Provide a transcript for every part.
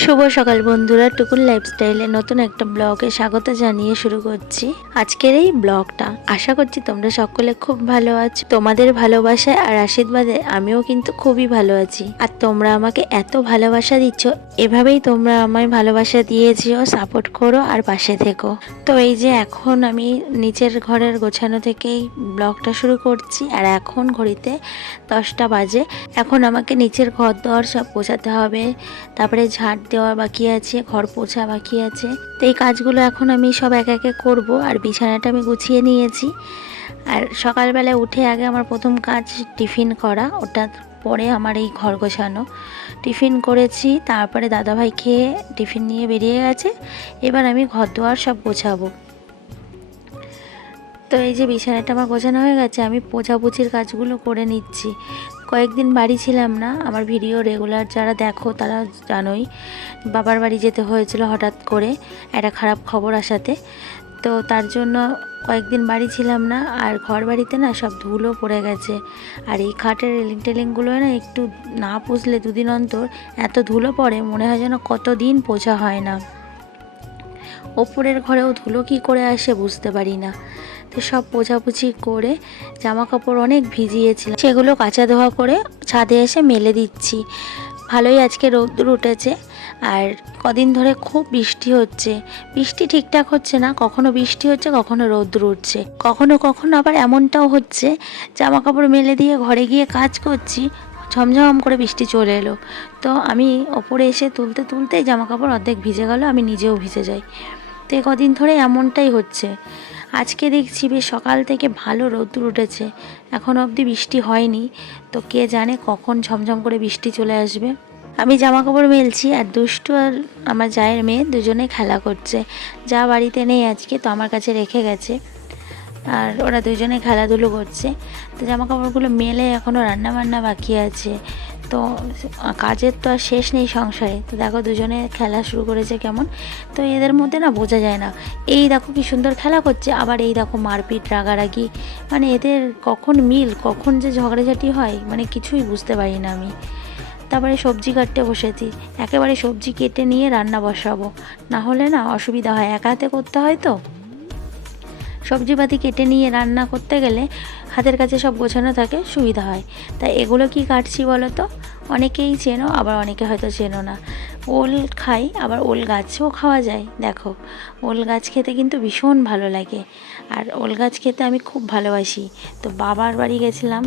শুভ সকাল বন্ধুরা, টুকুন লাইফস্টাইলে নতুন একটা ব্লগে স্বাগত জানিয়ে শুরু করছি আজকের এই ব্লগটা। আশা করছি তোমরা সকলে খুব ভালো আছো। তোমাদের ভালোবাসায় আর আশীর্বাদে আমিও কিন্তু খুবই ভালো আছি। আর তোমরা আমাকে এত ভালোবাসা দিচ্ছ, এভাবেই তোমরা আমায় ভালোবাসা দিয়েছিও, সাপোর্ট করো আর পাশে থেকো। তো এই যে এখন আমি নিচের ঘরের গোছানো থেকেই ব্লগটা শুরু করছি। আর এখন ঘড়িতে 10টা বাজে। এখন আমাকে নিচের ঘর দর সব গোছাতে হবে, তারপরে ঝাড় দেওয়া বাকি আছে, ঘর পোছা বাকি আছে। তো এই কাজগুলো এখন আমি সব এক একে করব। আর বিছানাটা আমি গুছিয়ে নিয়েছি। আর সকালবেলা উঠে আগে আমার প্রথম কাজ টিফিন করা, ওটা পরে আমার এই ঘর গোছানো। টিফিন করেছি, তারপরে দাদাভাই খেয়ে টিফিন নিয়ে বেরিয়ে গেছে। এবার আমি ঘর দুয়ার সব গোছাবো। তো এই যে বিছানাটা আমার গোছানো হয়ে গেছে, আমি পোছাপুছির কাজগুলো করে নিচ্ছি। কয়েকদিন বাড়ি ছিলাম না, আমার ভিডিও রেগুলার যারা দেখো তারা জানোই, বাবার বাড়ি যেতে হয়েছিল হঠাৎ করে একটা খারাপ খবর আসাতে। তো তার জন্য কয়েকদিন বাড়ি ছিলাম না। আর ঘর বাড়িতে না সব ধুলো পড়ে গেছে। আর এই খাটের রেলিং টেলিংগুলো না একটু না পুছলে দুদিন অন্তর এত ধুলো পড়ে, মনে হয় যেন কতদিন পোছা হয় না। ওপরের ঘরেও ধুলো কী করে আসে বুঝতে পারি না। তো সব পোছাপুছি করে জামা কাপড় অনেক ভিজিয়েছিলাম, সেগুলো কাচা ধোয়া করে ছাদে এসে মেলে দিচ্ছি। ভালোই আজকে রোদ্দুর উঠেছে। আর কদিন ধরে খুব বৃষ্টি হচ্ছে, বৃষ্টি ঠিকঠাক হচ্ছে না, কখনো বৃষ্টি হচ্ছে কখনো রোদ্দুর উঠছে, কখনো কখনো আবার এমনটাও হচ্ছে জামা কাপড় মেলে দিয়ে ঘরে গিয়ে কাজ করছি, ঝমঝম করে বৃষ্টি চলে এলো। তো আমি ওপরে এসে তুলতে তুলতেই জামা কাপড় অর্ধেক ভিজে গেল, আমি নিজেও ভিজে যাই। তো কদিন ধরে এমনটাই হচ্ছে। আজকে দেখছি বেশ সকাল থেকে ভালো রোদ্দুর উঠেছে, এখন অবধি বৃষ্টি হয়নি। তো কে জানে কখন ঝমঝম করে বৃষ্টি চলে আসবে। আমি জামা কাপড় মেলছি, আর দুষ্টু আর আমার জায়ের মেয়ে দুজনে খেলা করছে। যা বাড়িতে নেই আজকে, তো আমার কাছে রেখে গেছে। আর ওরা দুজনে খেলাধুলো করছে। তো জামা কাপড়গুলো মেলে এখনও রান্নাবান্না বাকি আছে। তো কাজের তো আর শেষ নেই সংসারে। তো দেখো দুজনে খেলা শুরু করেছে কেমন। তো এদের মধ্যে না বোঝা যায় না, এই দেখো কি সুন্দর খেলা করছে, আবার এই দেখো মারপিট রাগারাগি, মানে এদের কখন মিল কখন যে ঝগড়াঝাটি হয় মানে কিছুই বুঝতে পারি না আমি। তারপরে সবজি কাটতে বসেছি, একেবারে সবজি কেটে নিয়ে রান্না বসাবো, না হলে না অসুবিধা হয়, একা হাতে করতে হয়। তো সবজিপাতি কেটে নিয়ে রান্না করতে গেলে হাতের কাছে সব গোছানো থাকে, সুবিধা হয়। তাই এগুলো কি কাটছি বলো তো? অনেকেই চেনো, আবার অনেকে হয়তো চেনো না। ওল খাই, আবার ওল গাছও খাওয়া যায়। দেখো, ওল গাছ খেতে কিন্তু ভীষণ ভালো লাগে। আর ওল গাছ খেতে আমি খুব ভালোবাসি। তো বাবার বাড়ি গেছিলাম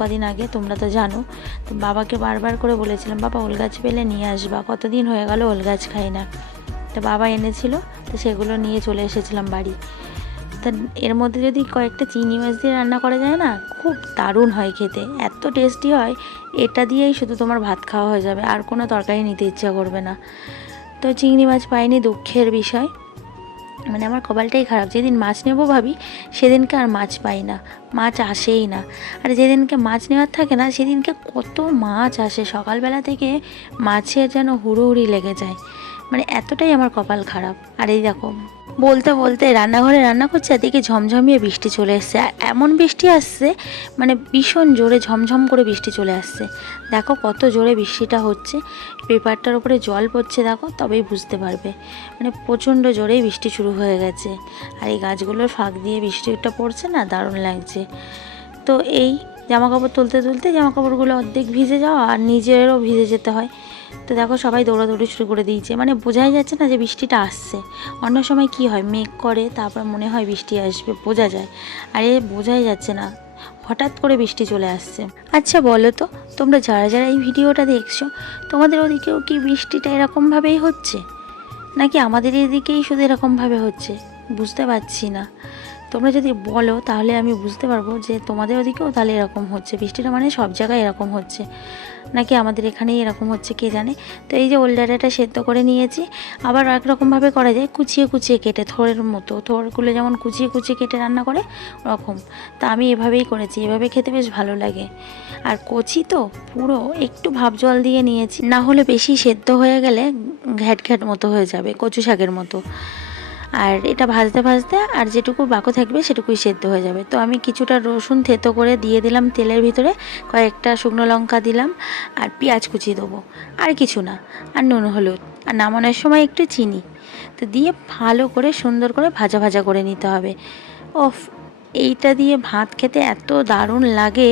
কদিন আগে, তোমরা তো জানো। তো বাবাকে বারবার করে বলেছিলাম, বাবা ওল গাছ পেলে নিয়ে আসবা, কতদিন হয়ে গেল ওল গাছ খাই না। তো বাবা এনেছিল, তো সেগুলো নিয়ে চলে এসেছিলাম বাড়ি। তা এর মধ্যে যদি কয়েকটা চিংড়ি মাছ দিয়ে রান্না করা যায় না, খুব দারুণ হয় খেতে, এত টেস্টি হয়। এটা দিয়েই শুধু তোমার ভাত খাওয়া হয়ে যাবে, আর কোনো তরকারি নিতে ইচ্ছা করবে না। তো চিংড়ি মাছ পাইনি, দুঃখের বিষয়। মানে আমার কপালটাই খারাপ, যেদিন মাছ নেব ভাবি সেদিনকে আর মাছ পাই না, মাছ আসেই না। আর যেদিনকে মাছ নেওয়ার থাকে না সেদিনকে কত মাছ আসে, সকালবেলা থেকে মাছের যেন হুড়োহুড়ি লেগে যায়। মানে এতটাই আমার কপাল খারাপ। আর এই দেখো বলতে বলতে রান্নাঘরে রান্না করছে, এদিকে ঝমঝমিয়ে বৃষ্টি চলে এসছে। আর এমন বৃষ্টি আসছে, মানে ভীষণ জোরে ঝমঝম করে বৃষ্টি চলে আসছে। দেখো কত জোরে বৃষ্টিটা হচ্ছে, পেপারটার উপরে জল পড়ছে দেখো, তবেই বুঝতে পারবে। মানে প্রচণ্ড জোরেই বৃষ্টি শুরু হয়ে গেছে। আর এই গাছগুলোর ফাঁক দিয়ে বৃষ্টিটা পড়ছে না, দারুণ লাগছে। তো এই জামা কাপড় তুলতে তুলতে জামা কাপড়গুলো অর্ধেক ভিজে যাওয়া, আর নিজেরও ভিজে যেতে হয়। তো দেখো সবাই দৌড়াদৌড়ি শুরু করে দিয়েছে, মানে বোঝাই যাচ্ছে না যে বৃষ্টিটা আসছে। অন্য সময় কি হয়, মেঘ করে তারপর মনে হয় বৃষ্টি আসবে, বোঝা যায়। আর এ বোঝাই যাচ্ছে না, হঠাৎ করে বৃষ্টি চলে আসছে। আচ্ছা বলো তো, তোমরা যারা যারা এই ভিডিওটা দেখছো, তোমাদের ওদিকেও কি বৃষ্টিটা এরকমভাবেই হচ্ছে, নাকি আমাদের এদিকেই শুধু এরকমভাবে হচ্ছে? বুঝতে পারছি না। তোমরা যদি বলো তাহলে আমি বুঝতে পারবো যে তোমাদের ওদিকেও তাহলে এরকম হচ্ছে, বৃষ্টিটা মানে সব জায়গায় এরকম হচ্ছে, নাকি আমাদের এখানেই এরকম হচ্ছে কে জানে। তো এই যে ওল ডাঁটাটা সেদ্ধ করে নিয়েছি, আবার একরকমভাবে করা যায় কুচিয়ে কুচিয়ে কেটে, থোড়ের মতো, থোড়গুলো যেমন কুচিয়ে কুচিয়ে কেটে রান্না করে ওরকম। তা আমি এভাবেই করেছি, এভাবে খেতে বেশ ভালো লাগে। আর কচি তো পুরো, একটু ভাপ জল দিয়ে নিয়েছি, না হলে বেশি সেদ্ধ হয়ে গেলে ঘ্যাট ঘ্যাট মতো হয়ে যাবে, কচু শাকের মতো। আর এটা ভাজতে ভাজতে আর যেটুকু বাকি থাকবে সেটুকুই সেদ্ধ হয়ে যাবে। তো আমি কিছুটা রসুন থেতো করে দিয়ে দিলাম তেলের ভিতরে, কয়েকটা শুকনো লঙ্কা দিলাম আর পেঁয়াজ কুচি দেবো, আর কিছু না, আর নুন হলুদ, আর নামানোর সময় একটু চিনি। তো দিয়ে ভালো করে সুন্দর করে ভাজা ভাজা করে নিতে হবে। ওফ, এইটা দিয়ে ভাত খেতে এত দারুণ লাগে,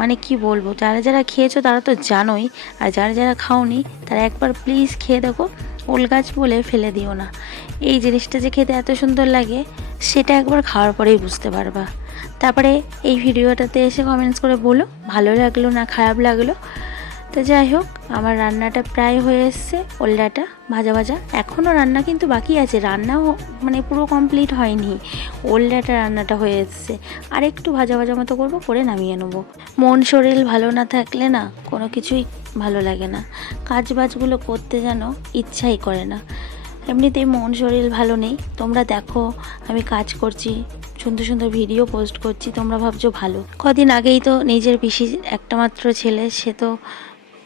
মানে কি বলবো। যারা যারা খেয়েছো তারা তো জানোই, আর যারা যারা খাওনি তারা একবার প্লিজ খেয়ে দেখো। ওল গাছ বলে ফেলে দিও না। এই জিনিসটা যে খেতে এত সুন্দর লাগে সেটা একবার খাওয়ার পরেই বুঝতে পারবা। তারপরে এই ভিডিওটাতে এসে কমেন্টস করে বলো ভালো লাগলো না খারাপ লাগলো। তো যাই হোক, আমার রান্নাটা প্রায় হয়ে এসছে, ওলডাটা ভাজা ভাজা। এখনও রান্না কিন্তু বাকি আছে, রান্নাও মানে পুরো কমপ্লিট হয়নি। ওলডাটা রান্নাটা হয়ে এসছে, আর একটু ভাজা ভাজা মতো করবো, করে নামিয়ে নেবো। মন শরীর ভালো না থাকলে না কোনো কিছুই ভালো লাগে না, কাজ বাজগুলো করতে যেন ইচ্ছাই করে না। এমনিতেই মন শরীর ভালো নেই। তোমরা দেখো আমি কাজ করছি, সুন্দর সুন্দর ভিডিও পোস্ট করছি, তোমরা ভাবছো ভালো। কদিন আগেই তো নিজের পিসির একটা মাত্র ছেলে, সে তো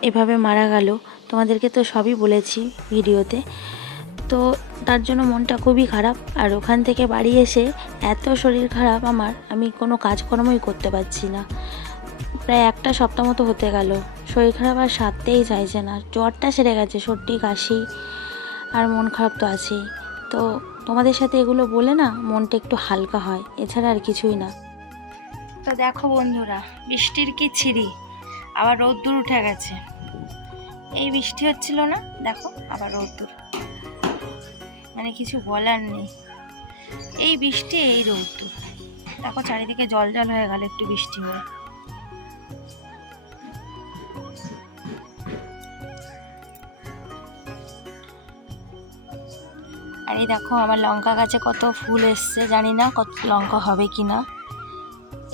এভাবে মারা গেল, তোমাদেরকে তো সবই বলেছি ভিডিওতে। তো তার জন্য মনটা খুবই খারাপ। আর ওখান থেকে বাড়ি এসে এত শরীর খারাপ আমার, আমি কোনো কাজকর্মই করতে পারছি না। প্রায় একটা সপ্তাহ মতো হতে গেল, শরীর খারাপ আর সারতেই চাইছে না। জ্বরটা সেরে গেছে, সর্দি কাশি আর মন খারাপ তো আছেই। তো তোমাদের সাথে এগুলো বলে না মনটা একটু হালকা হয়, এছাড়া আর কিছুই না। তো দেখো বন্ধুরা, বৃষ্টির কি ছিরি, আবার রোদ্দুর উঠে গেছে। এই বৃষ্টি হচ্ছিল না, দেখো আবার রোদ্দুর, মানে কিছু বলার নেই। এই বৃষ্টি এই রোদ্দুর, দেখো চারিদিকে জল জল হয়ে গেল একটু বৃষ্টি হয়ে। আর এই দেখো আমার লঙ্কা গাছে কত ফুল এসছে, জানি না কত লঙ্কা হবে কি না।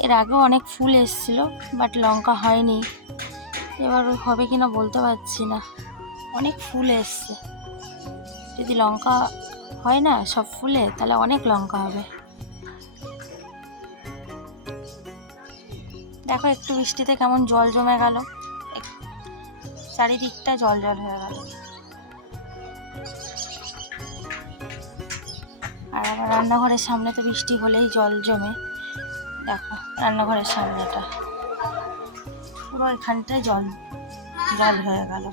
এর আগেও অনেক ফুল এসছিল, বাট লঙ্কা হয়নি। এবার হবে কি না বলতে পারছি না, অনেক ফুল এসছে। যদি লঙ্কা হয় না সব ফুলে, তাহলে অনেক লঙ্কা হবে। দেখো একটু বৃষ্টিতে কেমন জল জমে গেল, চারিদিকটা জল জল হয়ে গেল। আর আমার রান্নাঘরের সামনে তো বৃষ্টি হলেই জল জমে, দেখো রান্নাঘরের সামনেটা পুরো এখানটায় জল জল হয়ে গেল।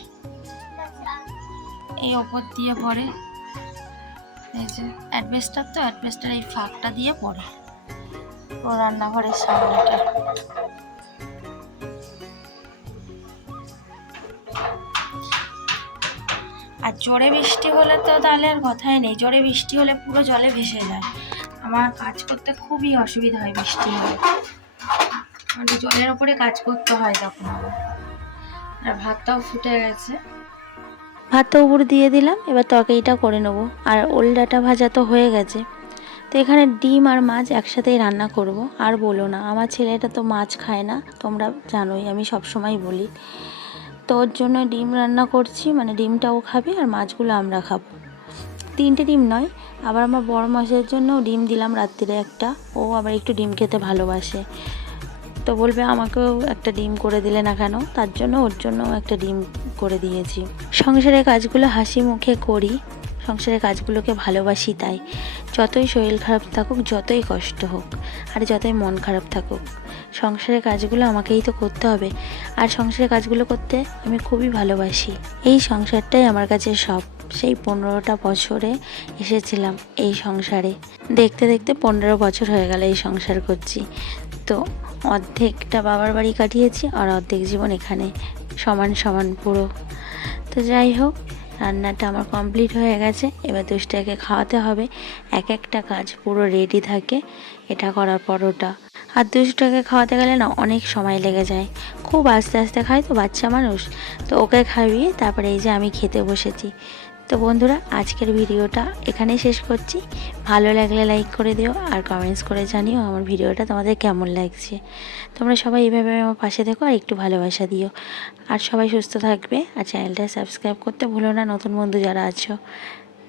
এই ওপর দিয়ে পড়ে, এই যে অ্যাডভেস্টার, তো অ্যাডভেস্টার এই ফাঁকটা দিয়ে পড়ে পুরো রান্নাঘরের সামনেটা। আর জোরে বৃষ্টি হলে তো তাহলে আর কথাই নেই, জোরে বৃষ্টি হলে পুরো জলে ভেসে যায়। আমার কাজ করতে খুবই অসুবিধা হয় বৃষ্টি হলে, মানে জলের ওপরে কাজ করতে হয় তখন। আর ভাতটাও ফুটে গেছে, ভাতটা উপর দিয়ে দিলাম, এবার তরকারিটা করে নেবো। আর ওলডাটা ভাজা তো হয়ে গেছে। তো এখানে ডিম আর মাছ একসাথেই রান্না করব। আর বলো না, আমার ছেলেটা তো মাছ খায় না, তোমরা জানোই, আমি সব সময় বলি। তো ওর জন্য ডিম রান্না করছি, মানে ডিমটাও খাবে আর মাছগুলো আমরা খাবো। 3টে ডিম নয়, আবার আমার বড় মাসের জন্যও ডিম দিলাম রাত্রিরে একটা, ও আবার একটু ডিম খেতে ভালোবাসে। তো বলবে আমাকেও একটা ডিম করে দিলে না কেন, তার জন্য ওর জন্য একটা ডিম করে দিয়েছি। সংসারের কাজগুলো হাসি মুখে করি, সংসারের কাজগুলোকে ভালোবাসি, তাই যতই শরীর খারাপ থাকুক, যতই কষ্ট হোক, আর যতই মন খারাপ থাকুক, সংসারের কাজগুলো আমাকেই তো করতে হবে। আর সংসারের কাজগুলো করতে আমি খুবই ভালোবাসি। এই সংসারটাই আমার কাছে সব। সেই 15টা বছরে এসেছিলাম এই সংসারে, দেখতে দেখতে 15 বছর হয়ে গেল এই সংসার করছি। তো অর্ধেকটা বাবার বাড়ি কাটিয়েছি, আর অর্ধেক জীবন এখানে সমান সমান পুরো। তো যাই হোক, রান্নাটা আমার কমপ্লিট হয়ে গেছে। এবার দুষ্টাকে খাওয়াতে হবে। এক একটা কাজ পুরো রেডি থাকে, এটা করার পর ওটা। আর দুষ্টাকে খাওয়াতে গেলে না অনেক সময় লেগে যায়, খুব আস্তে আস্তে খায় তো বাচ্চা মানুষ। তো ওকে খাইয়ে তারপরে এই যে আমি খেতে বসেছি। তো বন্ধুরা, আজকের ভিডিওটা এখানেই শেষ করছি। ভালো লাগলে লাইক করে দিও, আর কমেন্টস করে জানিও আমার ভিডিওটা তোমাদের কেমন লাগছে। তোমরা সবাই এইভাবে আমার পাশে থেকো আর একটু ভালোবাসা দিও। আর সবাই সুস্থ থাকবে, আর চ্যানেলটা সাবস্ক্রাইব করতে ভুলো না নতুন বন্ধু যারা আছো।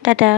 টাটা।